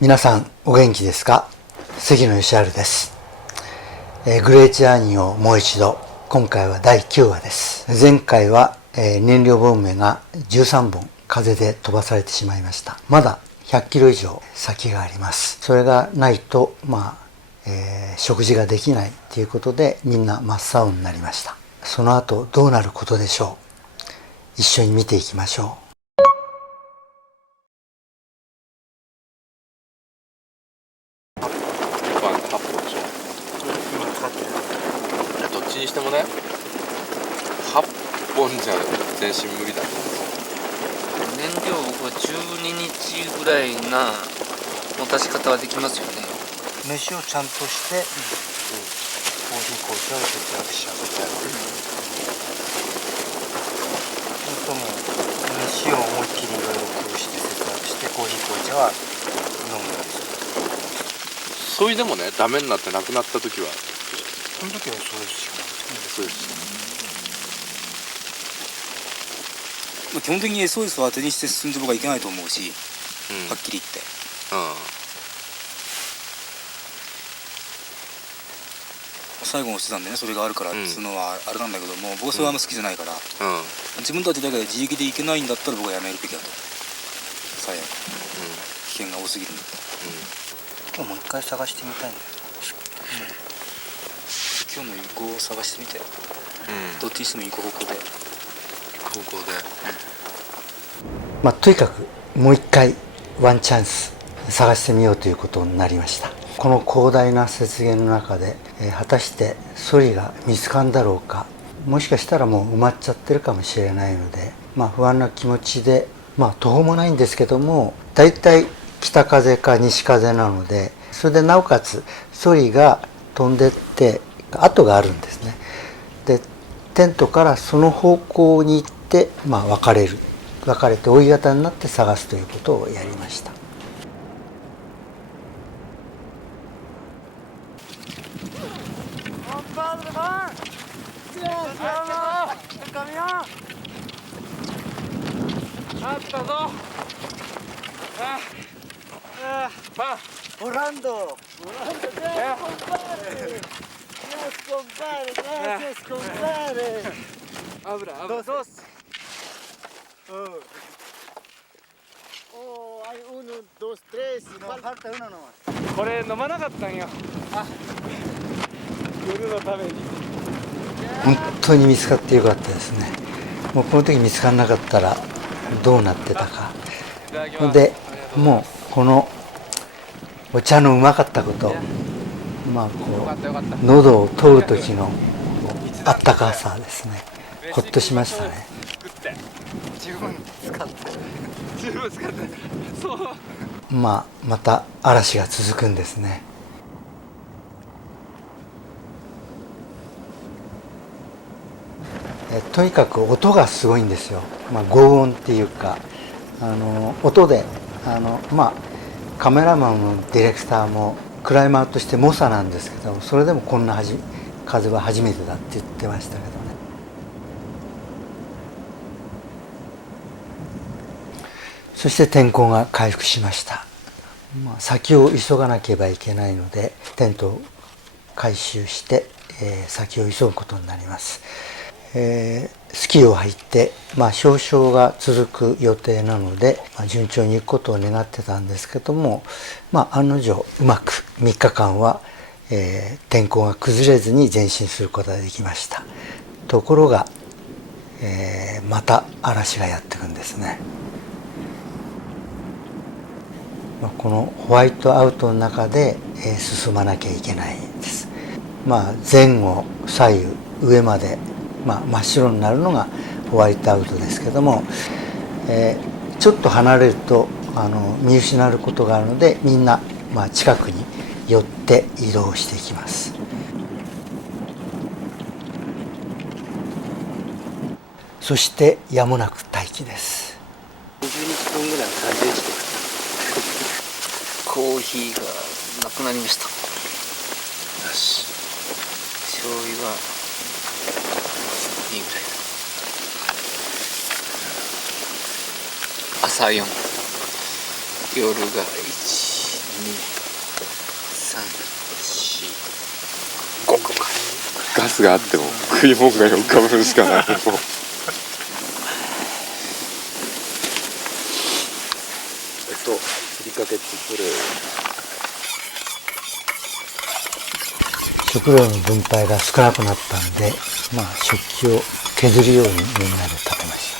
皆さんお元気ですか？関野義治です。グレーチアーニをもう一度。今回は第9話です。前回は燃料ボンベが13本風で飛ばされてしまいました。まだ100キロ以上先があります。それがないと食事ができないということで、みんな真っ青になりました。その後どうなることでしょう。一緒に見ていきましょう。どっちにしてもね、8本じゃ全身無理だと思う。燃料は12日ぐらいな持たし方はできますよね。飯をちゃんとして、コーヒー紅茶を節約しちゃうみたいな。本当もう飯を思いっきりいろいろ工夫して節約してコーヒー紅茶は飲むようにする。それでもね、ダメになってなくなった時はその時はそうですしかない。そうです。基本的に SOS は当てにして進んで僕はいけないと思うし、はっきり言って、最後の手段でねそれがあるからっていうのはあれなんだけども、僕はそれはあんま好きじゃないから、自分たちだけで自力でいけないんだったら僕はやめるべきだと。最悪、危険が多すぎるんだったら、今日もう一回探してみたいんだよ。今日の行こうを探してみて、どっちにしても行く方向でとにかくもう一回ワンチャンス探してみようということになりました。この広大な雪原の中で、果たしてソリが見つかんだろうか。もしかしたらもう埋まっちゃってるかもしれないので、不安な気持ちで、途方もないんですけども、だいたい北風か西風なので、それでなおかつソリが飛んでって跡があるんですね。でテントからその方向に行って、分かれて追い型になって探すということをやりました。あったぞ。Orlando. Gracias, compadre. Abra. Dos. Oh, hay uno, dos, tres. Falta uno nomás. これ飲まなかったんよ。夜のために。本当に見つかってよかったですね。もうこの時見つからなかったらどうなってたか。でもうこのお茶のうまかったこと、喉を通る時のあったかさですね。ほっとしましたね。十分使ってそう。また嵐が続くんですね。とにかく音がすごいんですよ。轟音っていうか、音でカメラマンもディレクターもクライマーとして猛者なんですけど、それでもこんな風は初めてだって言ってましたけどね。そして天候が回復しました。先を急がなければいけないのでテントを回収して、先を急ぐことになります。スキーを履いて、少々が続く予定なので、順調に行くことを願ってたんですけども、案の定うまく3日間は、天候が崩れずに前進することができました。ところが、また嵐がやってくるんですね。このホワイトアウトの中で、進まなきゃいけないんです。前後左右上まで真っ白になるのがホワイトアウトですけども、ちょっと離れると見失うことがあるので、みんな近くに寄って移動していきます。そしてやもなく待機です。20日分ぐらい感じでした。コーヒーがなくなりました。よし、醤油はいいぐらいだ。朝4、夜が1、5個か。ガスがあっても食い物が浮かぶしかないもうふりかけ作る。食料の分配が少なくなったんで、食器を削るようにみんなで食べまし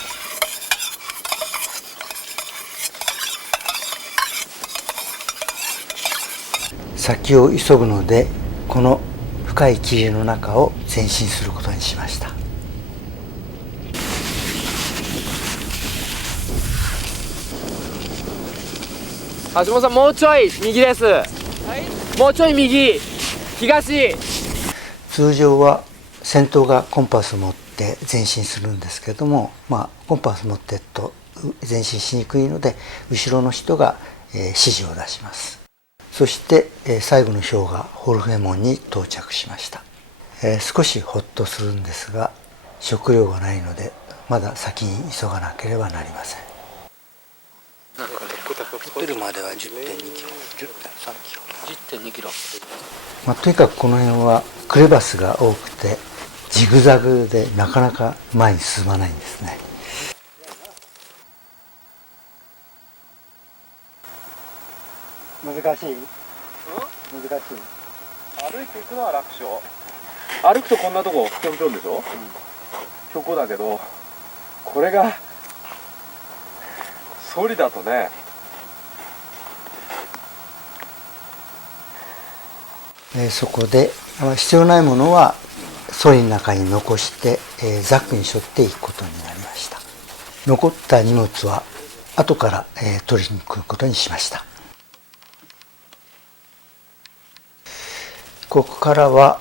た。先を急ぐので、この深い霧の中を前進することにしました。橋本さん、もうちょい右です。もうちょい右。東。通常は先頭がコンパスを持って前進するんですけども、コンパス持ってると前進しにくいので、後ろの人が指示を出します。そして最後の氷河ホルフェモンに到着しました。少しほっとするんですが、食料がないのでまだ先に急がなければなりません。ホテルまでは 10.2 キロ、10.3キロ、10.2キロ。とにかくこの辺はクレバスが多くてジグザグでなかなか前に進まないんですね。難しい？難しい。歩いていくのは楽勝。歩くとこんなとこぴょんぴょんでしょ、標高だけど、これがソリだとね。そこで必要ないものはソリの中に残して、ザックに背負っていくことになりました。残った荷物は後から、取りに来ることにしました。ここからは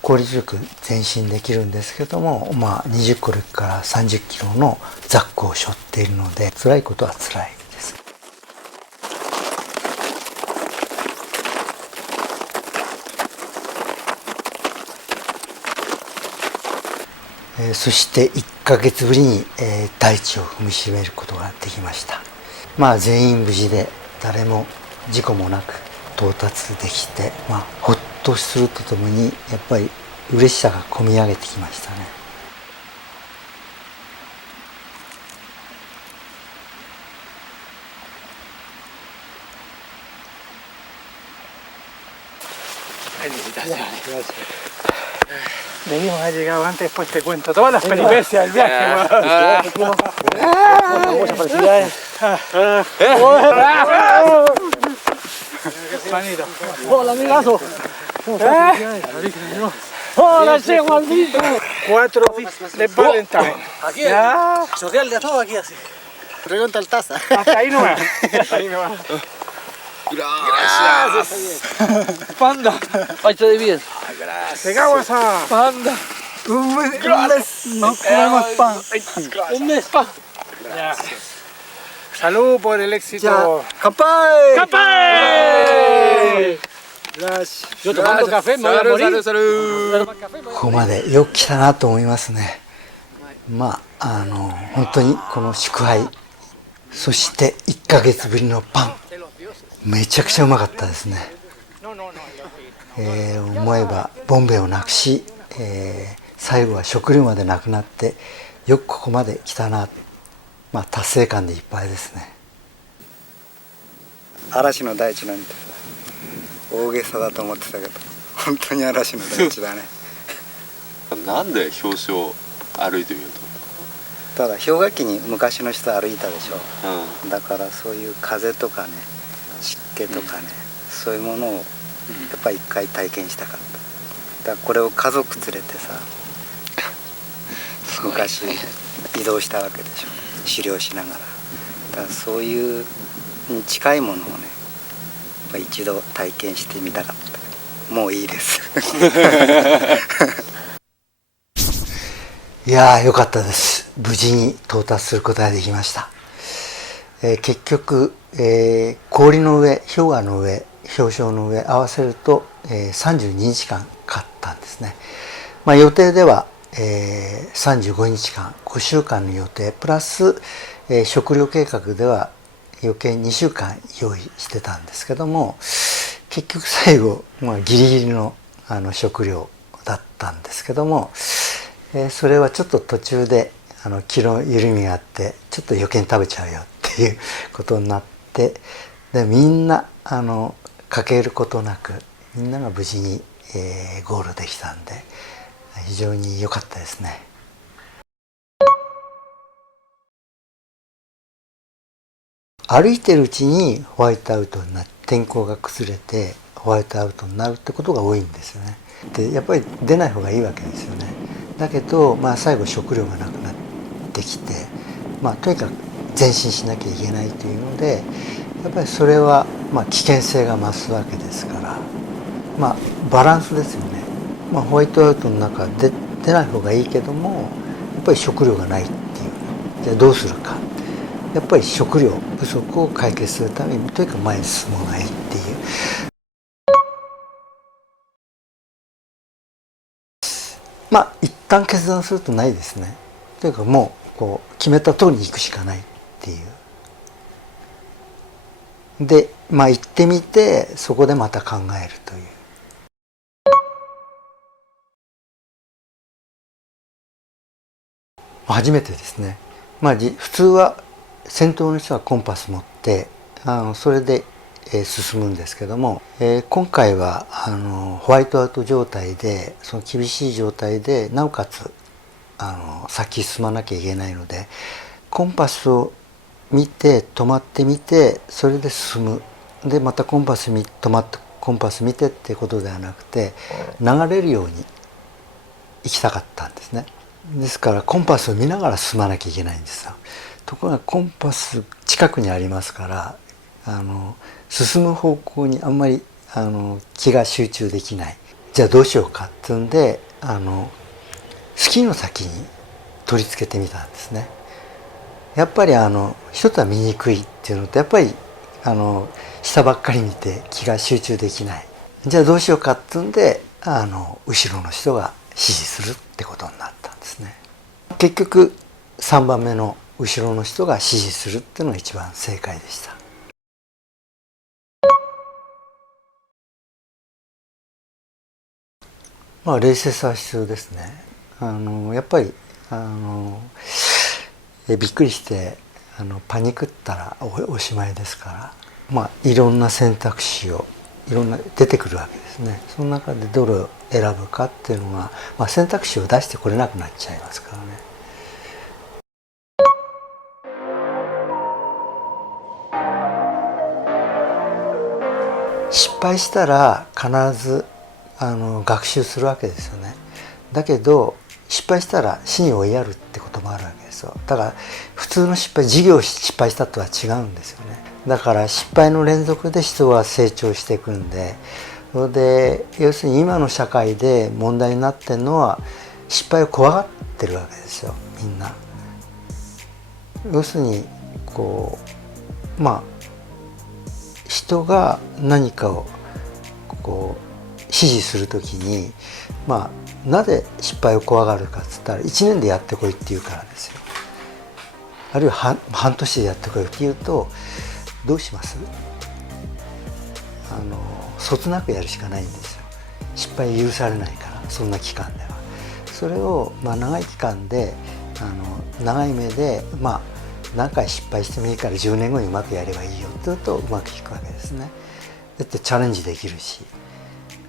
効率よく前進できるんですけども、20キロから30キロのザックを背負っているので、辛いことは辛いです。そして1ヶ月ぶりに、大地を踏みしめることができました。全員無事で誰も事故もなく到達できて、ほっとするとともにやっぱり嬉しさがこみ上げてきましたね。Venimos, ha llegado antes, después te cuento todas las peripecias del viaje. Muchas felicidades. Hola, amigazo. Hola, che, Juanito. 4 de Valentine. Aquí, social de todo aquí así. Pregunta el taza. Hasta ahí nomás. Hasta ahí nomás. Gracias. Panda. Ahí te divides. Llegamos a Panda. Un mes no comemos pan. Un mes pan. Salud por el éxito. ¡Campai! ¡Campai! Yo tomando café me voy a morir. ここまでよく来たなと思いますね。本当にこの祝杯、そして1ヶ月ぶりのパン、めちゃくちゃうまかったですね。思えばボンベをなくし、最後は食料までなくなって、よくここまで来たな、達成感でいっぱいですね。嵐の大地なんてさ、大げさだと思ってたけど、本当に嵐の大地だね。なんで表彰を歩いてみようと？ただ氷河期に昔の人歩いたでしょ、だからそういう風とかね、湿気とかね、そういうものをやっぱり一回体験したかった。だからこれを家族連れてさ、昔移動したわけでしょ、狩猟しながら。だからそういうに近いものをね、やっぱ一度体験してみたかった。もういいです。いやー、よかったです。無事に到達することができました。結局、氷の上、氷河の上、氷床の上合わせると、32日間かかったんですね。予定では、35日間、5週間の予定プラス、食料計画では余計2週間用意してたんですけども、結局最後、ギリギリの食料だったんですけども、それはちょっと途中で気の緩みがあってちょっと余計に食べちゃうよっていうことになって、でみんな欠けることなくみんなが無事に、ゴールできたんで非常に良かったですね。歩いてるうちにホワイトアウトになって天候が崩れてホワイトアウトになるってことが多いんですよね。でやっぱり出ない方がいいわけですよね。だけど、最後食料がなくなってきて、とにかく前進しなきゃいけないというのでやっぱりそれは、危険性が増すわけですから、バランスですよね。ホワイトアウトの中で出ない方がいいけどもやっぱり食料がないっていう、じゃあどうするか。やっぱり食料不足を解決するためにとにかく前に進む方がいいっていう。一旦決断するとないですね。というかもう決めた通りに行くしかないっていう。で行ってみてそこでまた考えるという。初めてですね。普通は先頭の人はコンパス持ってそれで進むんですけども、今回はホワイトアウト状態でその厳しい状態でなおかつ先進まなきゃいけないのでコンパスを見て止まってみてそれで進む。でまた止まってコンパス見てっていうことではなくて流れるように行きたかったんですね。ですからコンパスを見ながら進まなきゃいけないんですよ。ところがコンパス近くにありますから進む方向にあんまり気が集中できない。じゃあどうしようかっていうんでスキーの先に取り付けてみたんですね。やっぱり一つは見にくいっていうのとやっぱり下ばっかり見て気が集中できない。じゃあどうしようかっていうんで後ろの人が指示するってことになったんですね。結局3番目の後ろの人が指示するっていうのが一番正解でした。冷静さは必要ですね。やっぱりびっくりしてパニクったらおしまいですから、いろんな選択肢をいろんな出てくるわけですね。その中でどれを選ぶかっていうのが、選択肢を出してこれなくなっちゃいますからね。失敗したら必ず学習するわけですよね。だけど失敗したら死に追いやるってこともあるわけですよ。だから普通の事業失敗したとは違うんですよね。だから失敗の連続で人は成長していくんで、それで要するに今の社会で問題になってるのは失敗を怖がってるわけですよ、みんな。要するに人が何かを指示するときになぜ失敗を怖がるかっつったら1年でやってこいって言うからですよ。あるいは半年でやってこいって言うとどうします？そつなくやるしかないんですよ。失敗許されないからそんな期間では。それを長い期間で長い目で何回失敗してもいいから10年後にうまくやればいいよって言うとうまくいくわけですね。だってチャレンジできるし。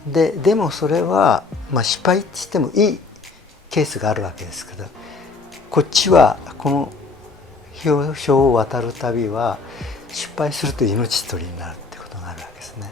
でもそれは、失敗ってしてもいいケースがあるわけですけど、こっちはこの氷床を渡る旅は失敗すると命取りになるってことがあるわけですね。